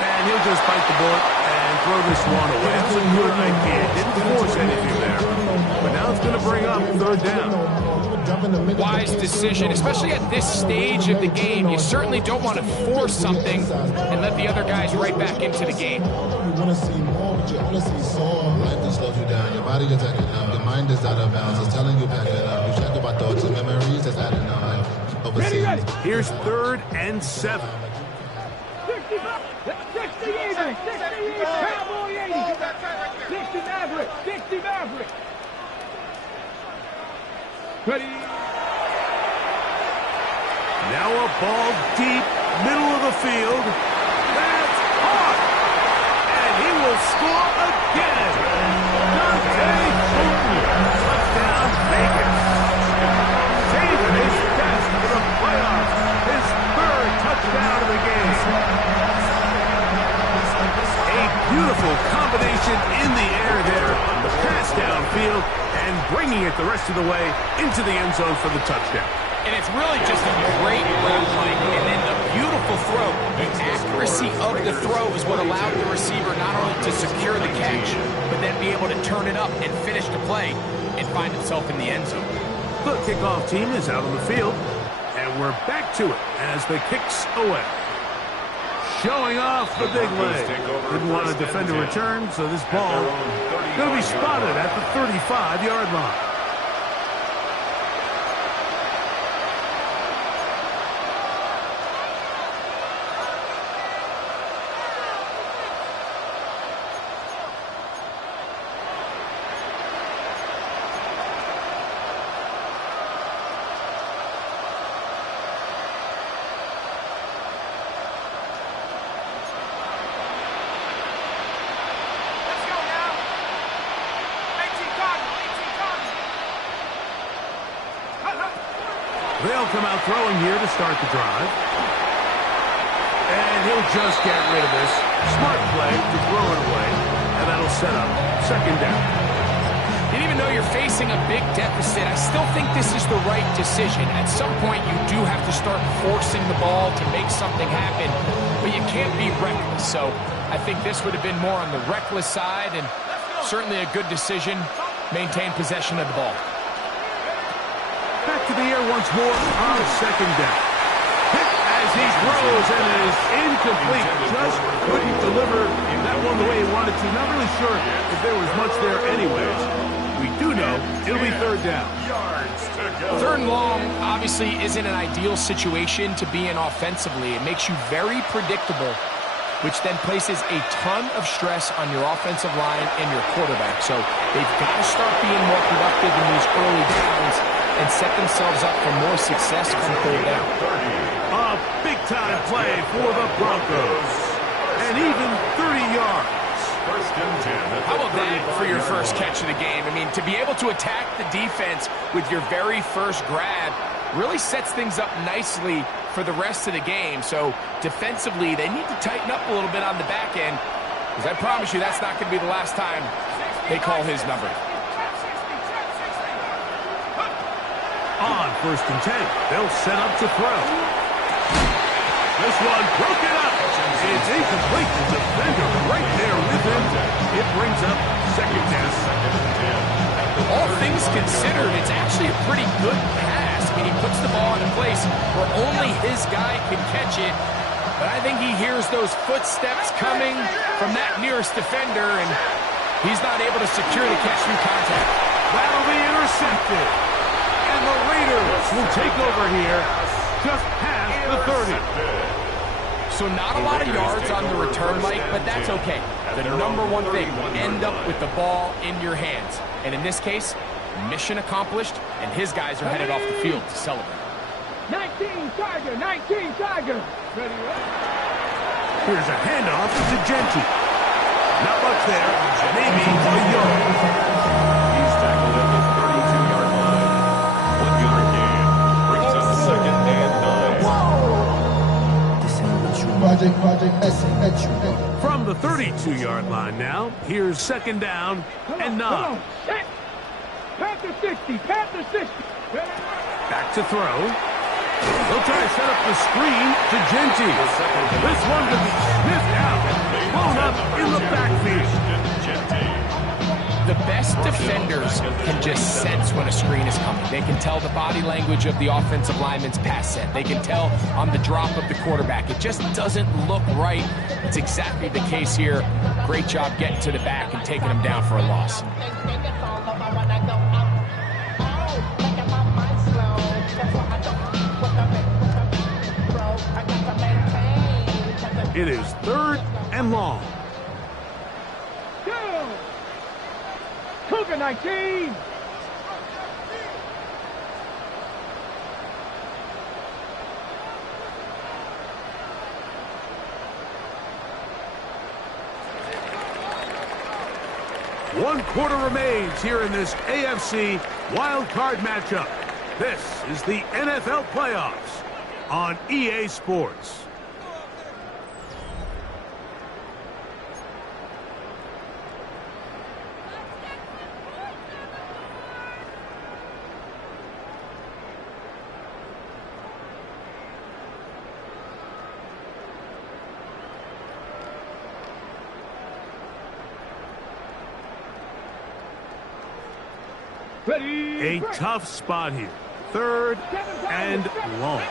And he'll just bite the bullet and throw this one away. That's a good idea. Didn't force anything there. But now it's going to bring up 3rd down. Wise decision, especially at this stage of the game. You certainly don't want to force something and let the other guys right back into the game. You want to see more, but you only see some. Life just slows you down. Your body is acting up. Your mind is out of bounds. It's telling you back it up. You check about thoughts and memories that's adding up. Ready, ready. Here's 3rd and 7. 60 even, 60 even, Cowboy 80. 60 Maverick, 60 Maverick. Ready. Now a ball deep, middle of the field. That's hard. And he will score again. Dante Fulton. Touchdown Vegas. Saving his best for the playoffs. His 3rd touchdown of the game. A beautiful combination in the air there. The pass downfield and bringing it the rest of the way into the end zone for the touchdown. And it's really just a great route, Mike. And then the beautiful throw. The accuracy of the throw is what allowed the receiver not only to secure the catch, but then be able to turn it up and finish the play and find himself in the end zone. The kickoff team is out on the field, and we're back to it as the kick's away. Showing off the big leg. Didn't want to defend a return, so this ball going to be spotted at the 35-yard line. They'll come out throwing here to start the drive. And he'll just get rid of this. Smart play to throw it away. And that'll set up 2nd down. And even though you're facing a big deficit, I still think this is the right decision. At some point, you do have to start forcing the ball to make something happen. But you can't be reckless. So I think this would have been more on the reckless side. And certainly a good decision. Maintain possession of the ball. Back to the air once more on second down. Hit as he throws and is incomplete. Just couldn't deliver that one the way he wanted to. Not really sure if there was much there anyways. We do know it'll be third down. Third and long obviously isn't an ideal situation to be in offensively. It makes you very predictable, which then places a ton of stress on your offensive line and your quarterback. So they've got to start being more productive in these early downs and set themselves up for more success on third down. A big-time play for the Broncos. And even 30 yards. First and 10. How about that for your first catch of the game? I mean, to be able to attack the defense with your very first grab really sets things up nicely for the rest of the game. So defensively, they need to tighten up a little bit on the back end, because I promise you that's not going to be the last time they call his number. On first and 10, they'll set up to throw. This one broken up. It's incomplete. The defender right there with him. It brings up second down. All things considered, it's actually a pretty good pass. I mean, he puts the ball in a place where only his guy can catch it. But I think he hears those footsteps coming from that nearest defender, and he's not able to secure the catch through contact. That'll be intercepted. And the Raiders will take over here just past the 30. So not a lot of yards on the return, Mike, but that's okay. The number one thing, end up with the ball in your hands. And in this case, mission accomplished, and his guys are headed off the field to celebrate. 19 Tiger, 19 Tiger. Ready, Here's a handoff to Genty. Not much there, maybe a yard. He's tackled at the 32-yard line. 1 yard gain. Brings up second and 9. From the 32-yard line now, here's second down and 9. Panther 60, Panther 60. Back to throw. He'll try to set up the screen to Genty. This one will be sniffed out, blown up in the backfield. The best defenders can just sense when a screen is coming. They can tell the body language of the offensive lineman's pass set. They can tell on the drop of the quarterback. It just doesn't look right. It's exactly the case here. Great job getting to the back and taking him down for a loss. It is third and long. Go! Cougar 19. One quarter remains here in this AFC wildcard matchup. This is the NFL playoffs on EA Sports. A tough spot here. Third and long.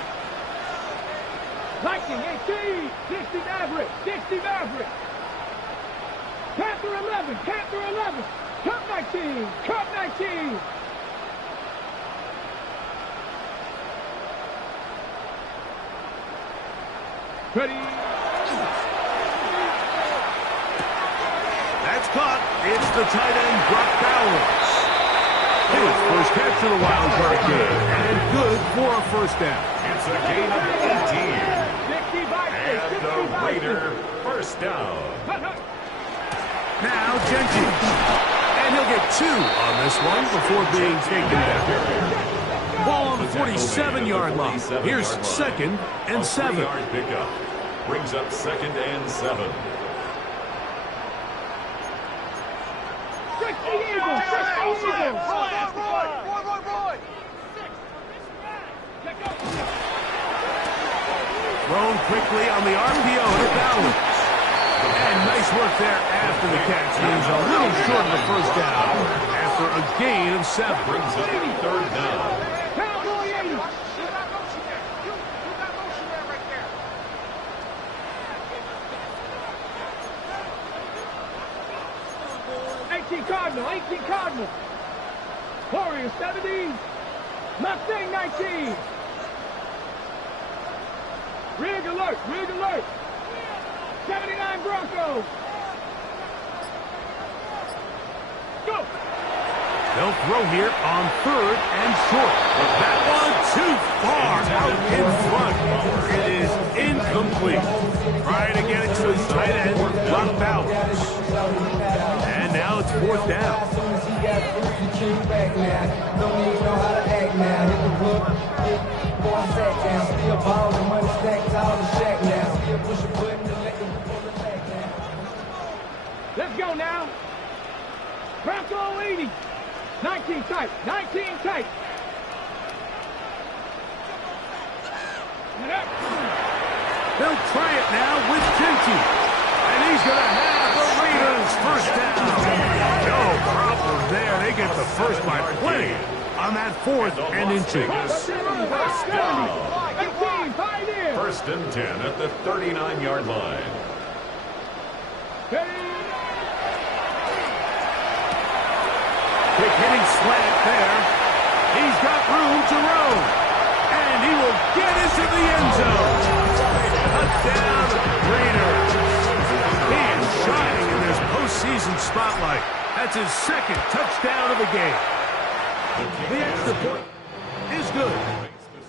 Lightning 18, 60 Maverick, 60 Maverick. Panther 11, Panther 11. Cup 19, Cup 19. Ready. That's caught. It's the tight end, Brock Bowers. His first catch of the wild card game, and good for a first down. It's a gain of 18. And the Raider first down. Now Genty. And he'll get 2 on this one before being taken down. Ball on the 47-yard line. Here's second and 7. 3-yard pickup. Brings up second and 7. Thrown quickly on the RPO to Bowers. And nice work there after the catch. He's a little short of the first down after a gain of 7. Brings up third down. Cowboy 80, 18 Cardinal, 18 Cardinal. Warriors 70. Mustang 19. Rig alert, rig alert. 79 Broncos. Go. They'll throw here on 3rd and short. That one too far out in front. It is incomplete. Trying to get it to his tight end, Brock Bowers. And now it's 4th down. Let's go now. Bronco 80. 19 tight. 19 tight. They'll try it now with Genty. And he's going to have the Raiders first down. No problem there. They get the first by plenty on that 4th and inches. First and 10 at the 39-yard line. Quick hitting slant there. He's got room to roam. And he will get into the end zone. Touchdown, Raiders. He is shining in this postseason spotlight. That's his 2nd touchdown of the game. The extra point is good.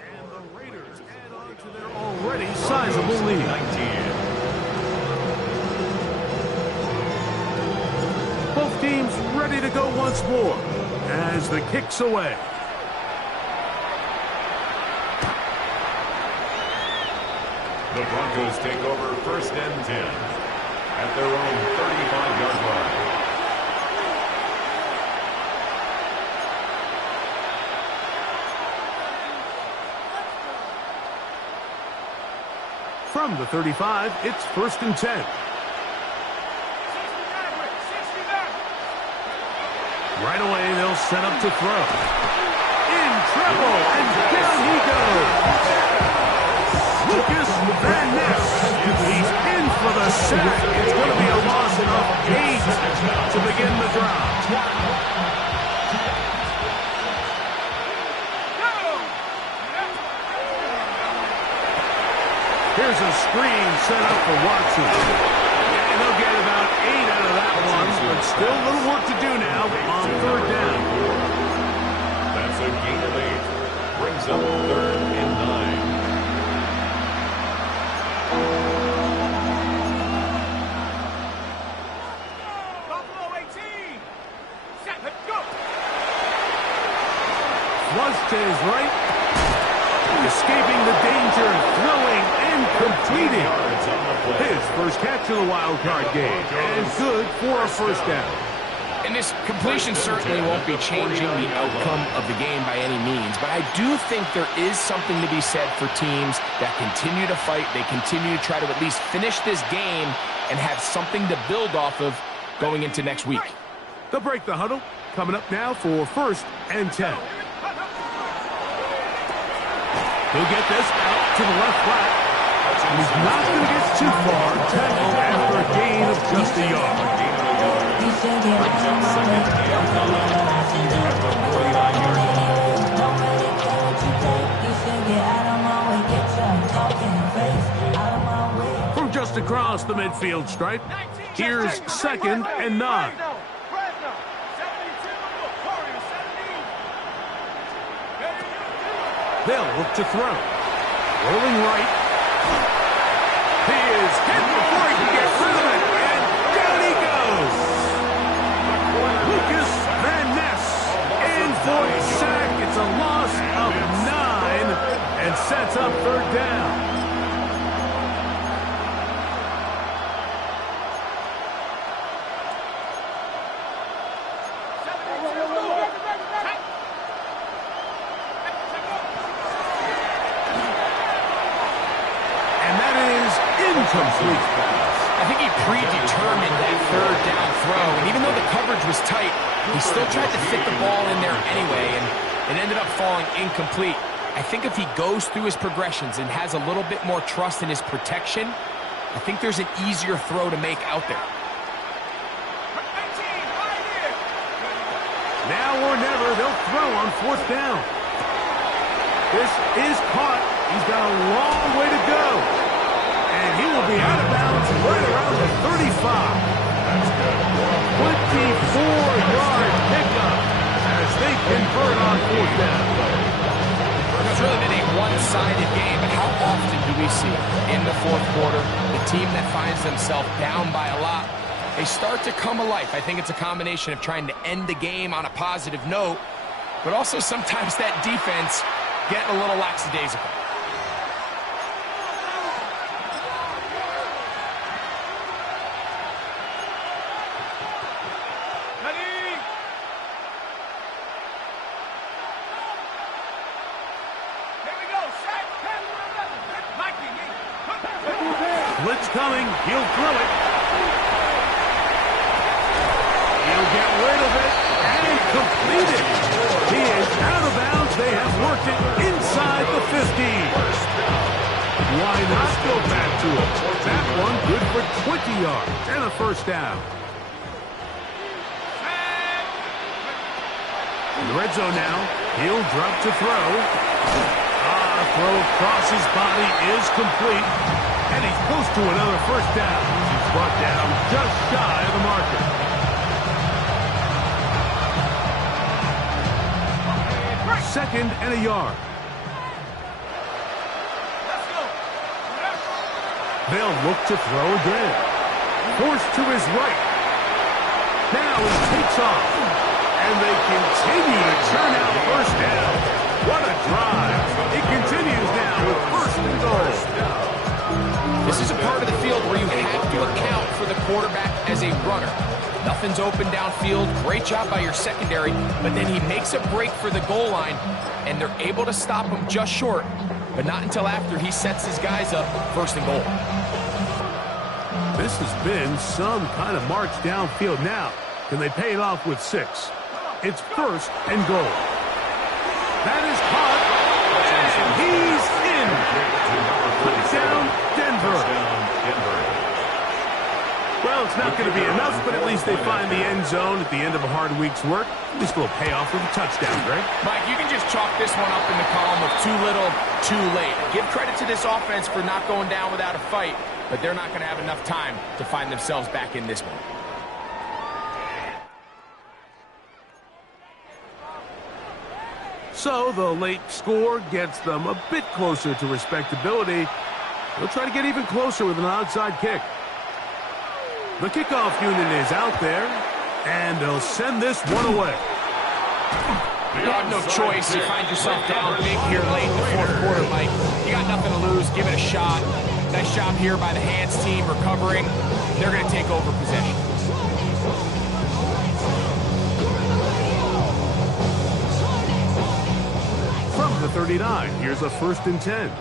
And the Raiders add on to their already sizable lead. 19. Both teams ready to go once more as the kick's away. The Broncos take over 1st and 10 at their own 35-yard line. From the 35, it's 1st and 10. Right away, they'll set up to throw. In trouble, and down he goes. Lucas Van Ness. He's in for the sack. It's going to be a loss of 8 to begin the drive. Here's a screen set up for Watson. And they'll get about 8 out of that one, but still a little work to do now on 3rd down. That's a gain of 8. Brings up 3rd and 9. Buffalo 18. Set, let's go. Flush to his right. Escaping the danger, throwing and completing. His first catch of the wild card game, and good for a 1st down. And this completion certainly won't be changing the outcome of the game by any means, but I do think there is something to be said for teams that continue to fight. They continue to try to at least finish this game and have something to build off of going into next week. They'll break the huddle. Coming up now for 1st and 10. He'll get this out to the left flat. And he's not going to get too far. Tackled after a gain of just a yard. Brings up 2nd and 9 at the 49-yard line. From just across the midfield stripe, here's 2nd and 9. They'll look to throw. Rolling right. He is hit before he can get rid of it. And down he goes. Lucas Van Ness in for a sack. It's a loss of 9 and sets up 3rd down. Complete. I think he predetermined that 3rd down throw, and even though the coverage was tight, he still tried to fit the ball in there anyway, and it ended up falling incomplete. I think if he goes through his progressions and has a little bit more trust in his protection, I think there's an easier throw to make out there. Now or never, they'll throw on 4th down. This is caught. He's got a long way to go. And he will be out of bounds right around the 35. 24-yard pickup as they convert on 4th down. It's really been a one-sided game, but how often do we see in the 4th quarter the team that finds themselves down by a lot, they start to come alive. I think it's a combination of trying to end the game on a positive note, but also sometimes that defense getting a little lackadaisical. Blitz coming. He'll throw it. He'll get rid of it and complete it. He is out of bounds. They have worked it inside the 50. Why not go back to it? That one good for 20 yards and a 1st down. In the red zone now. He'll drop to throw. Throw across his body is complete. And he's close to another 1st down. He's brought down just shy of the marker. 2nd and a yard. They'll look to throw again. Forced to his right. Now he takes off. And they continue to churn out 1st down. What a drive. It continues now with 1st and goal. This is a part of the field where you have to account for the quarterback as a runner. Nothing's open downfield. Great job by your secondary, but then he makes a break for the goal line, and they're able to stop him just short, but not until after he sets his guys up 1st and goal. This has been some kind of march downfield now. Can they pay it off with 6? It's 1st and goal. That is caught, and he's in. Touchdown, Denver. Well, it's not going to be enough, but at least they find the end zone at the end of a hard week's work. At least a little payoff with a touchdown, Greg. Mike, you can just chalk this one up in the column of too little, too late. Give credit to this offense for not going down without a fight, but they're not going to have enough time to find themselves back in this one. So the late score gets them a bit closer to respectability. They'll try to get even closer with an onside kick. The kickoff unit is out there, and they'll send this one away. You have no choice. You find yourself down big here late in the 4th quarter, Mike. You got nothing to lose. Give it a shot. Nice job here by the hands team recovering. They're going to take over possession. From the 39, here's a 1st and 10.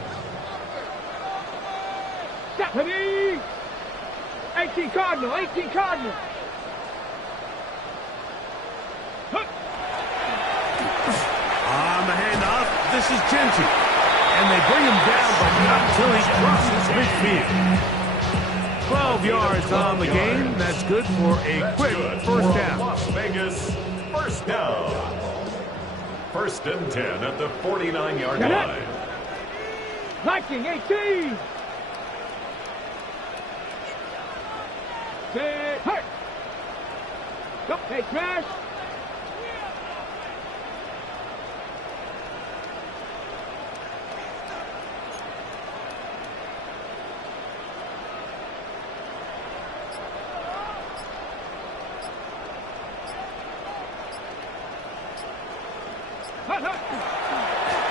Stephanie! 18 Cardinal, 18 Cardinal. On the handoff, this is Genty. And they bring him down, but not until he crosses midfield. 12 yards on the game. That's good for a quick 1st down. Las Vegas, 1st down. 1st and 10 at the 49-yard line. Viking, 18. Say, hurt. Go, hey, smash.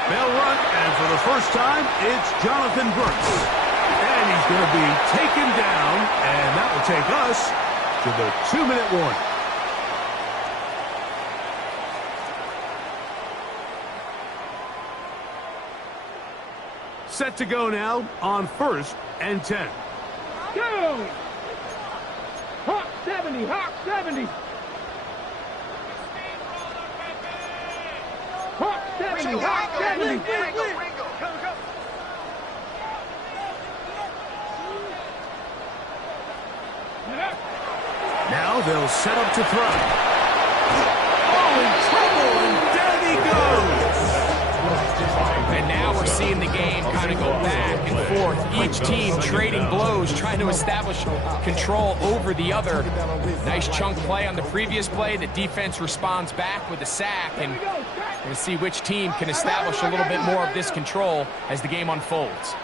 They'll run, and for the first time, it's Jonathan Brooks. And he's going to be taken down, and that will take us to the 2-minute warning. Set to go now on 1st and 10. Go! Hawk 70, Hawk 70. Hawk 70, Hawk 70. Now they'll set up to throw. Oh, seeing the game kind of go back and forth. Each team trading blows, trying to establish control over the other. Nice chunk play on the previous play. The defense responds back with a sack, and we're going to see which team can establish a little bit more of this control as the game unfolds.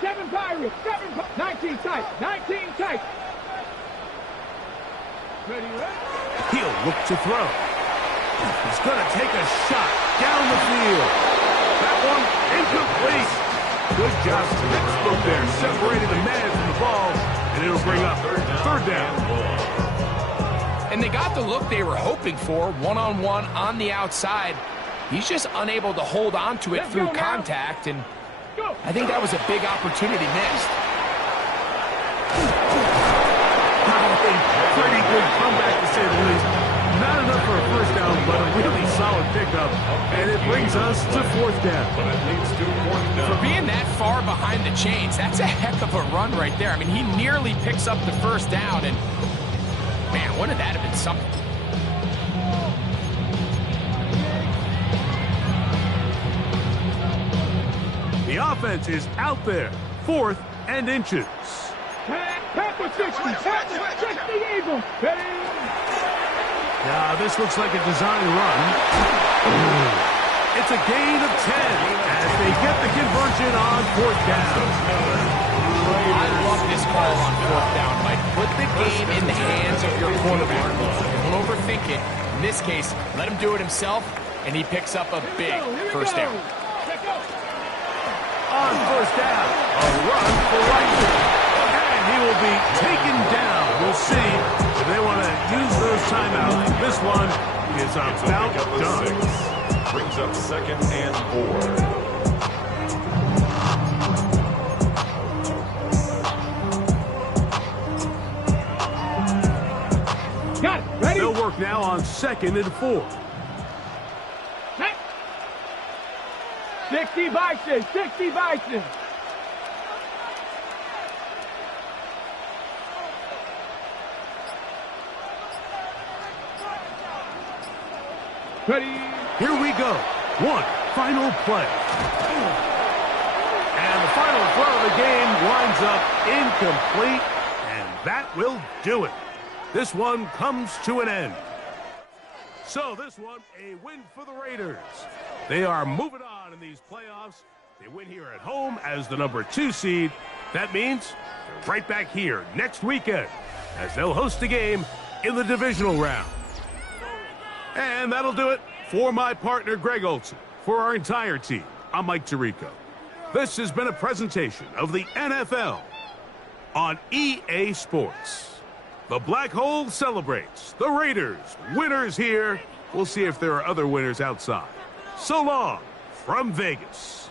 7 Pirates, 19 tight, 19 tight. Ready, ready. He'll look to throw. He's going to take a shot down the field. That one incomplete. Good job, textbook there, separating the man from the ball, and it'll bring up third down. And they got the look they were hoping for, one-on-one on the outside. He's just unable to hold on to it through contact, and I think that was a big opportunity missed. A pretty good comeback, to say the least. Not enough for a first down, but a really solid pickup, and it brings us to fourth down. For being that far behind the chains, that's a heck of a run right there. I mean, he nearly picks up the first down, and man, wouldn't that have been something? The offense is out there, 4th and inches. Pack with 60, pack with 60 Eagles. Now, this looks like a design run. It's a gain of 10 as they get the conversion on 4th down. I love this call on 4th down, Mike. Put the game in the hands of your quarterback. Don't overthink it. In this case, let him do it himself, and he picks up a big first down. On 1st down, a run for White. And he will be taken down. We'll see if they want to use those timeouts. This one is about done. Brings up 2nd and 4. Got it. Ready? They'll work now on 2nd and 4. 60 Bison, 60 Bison. Ready. Here we go. One final play. And the final throw of the game winds up incomplete, and that will do it. This one comes to an end. So this one, a win for the Raiders. They are moving on in these playoffs. They win here at home as the number 2 seed. That means they're right back here next weekend as they'll host a game in the divisional round. And that'll do it for my partner, Greg Olson. For our entire team, I'm Mike Tirico. This has been a presentation of the NFL on EA Sports. The Black Hole celebrates. The Raiders, winners here. We'll see if there are other winners outside. So long from Vegas.